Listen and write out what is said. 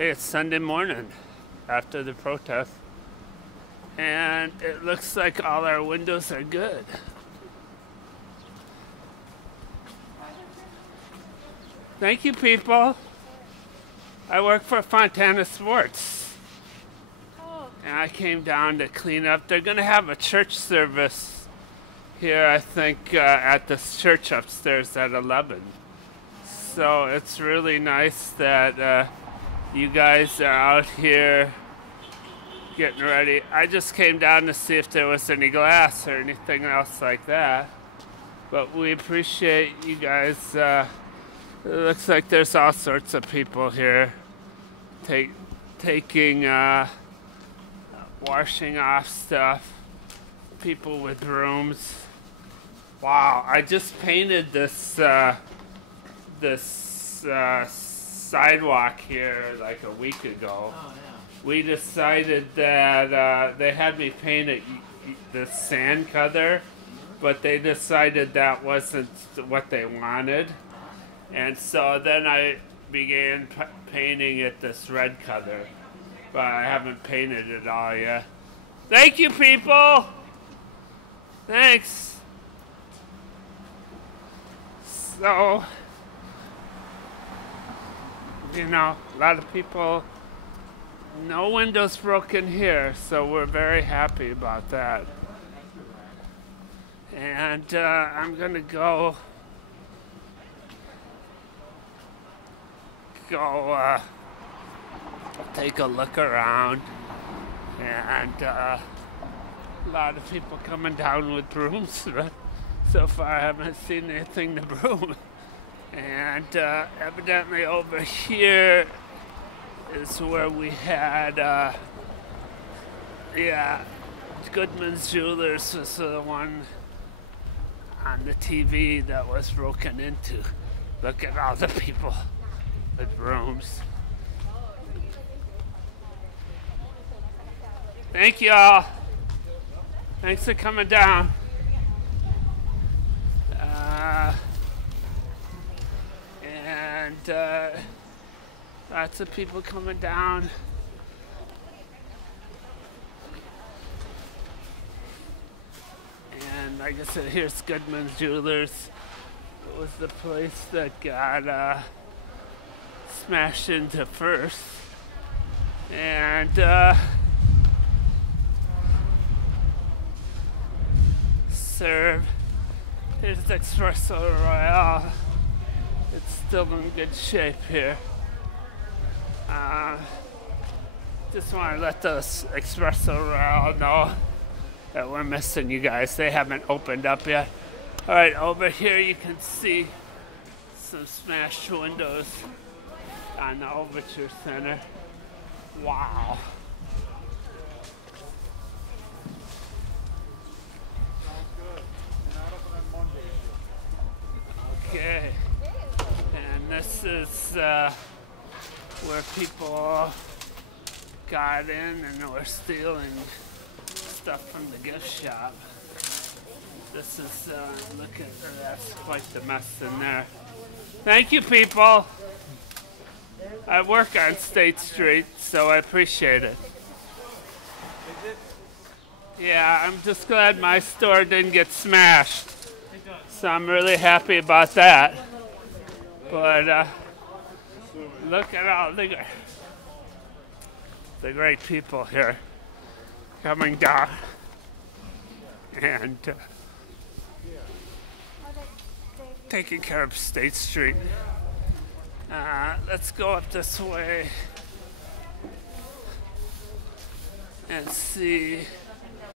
Hey, it's Sunday morning after the protest, and it looks like all our windows are good. Thank you, people. I work for Fontana Sports, and I came down to clean up. They're going to have a church service here, I think, at the church upstairs at 11. So it's really nice that you guys are out here getting ready. I just came down to see if there was any glass or anything else like that. But we appreciate you guys. It looks like there's all sorts of people here taking, washing off stuff. People with brooms. Wow, I just painted this sidewalk here like a week ago. Oh, yeah. We decided that they had me paint it the sand color, but they decided that wasn't what they wanted, and so then I began painting it this red color, but I haven't painted it all yet. Thank you, people. Thanks. So, you know, a lot of people, no windows broken here, so we're very happy about that. And I'm gonna go take a look around, and a lot of people coming down with brooms, but so far I haven't seen anything to broom. And evidently over here is where we had, Goodman's Jewelers was the one on the TV that was broken into. Look at all the people with brooms. Thank you all. Thanks for coming down. Lots of people coming down. And like I said, here's Goodman's Jewelers. It was the place that got smashed into first. And serve. Here's the Espresso Royale. It's still in good shape here. Just want to let those Espresso Royale know that we're missing you guys. They haven't opened up yet. Alright, over here you can see some smashed windows on the Overture Center. Wow. Okay. And this is where people got in and were stealing stuff from the gift shop. This is, look at, that's quite the mess in there. Thank you, people. I work on State Street, so I appreciate it. Yeah, I'm just glad my store didn't get smashed. So I'm really happy about that. But look at all the great people here coming down and taking care of State Street. Let's go up this way and see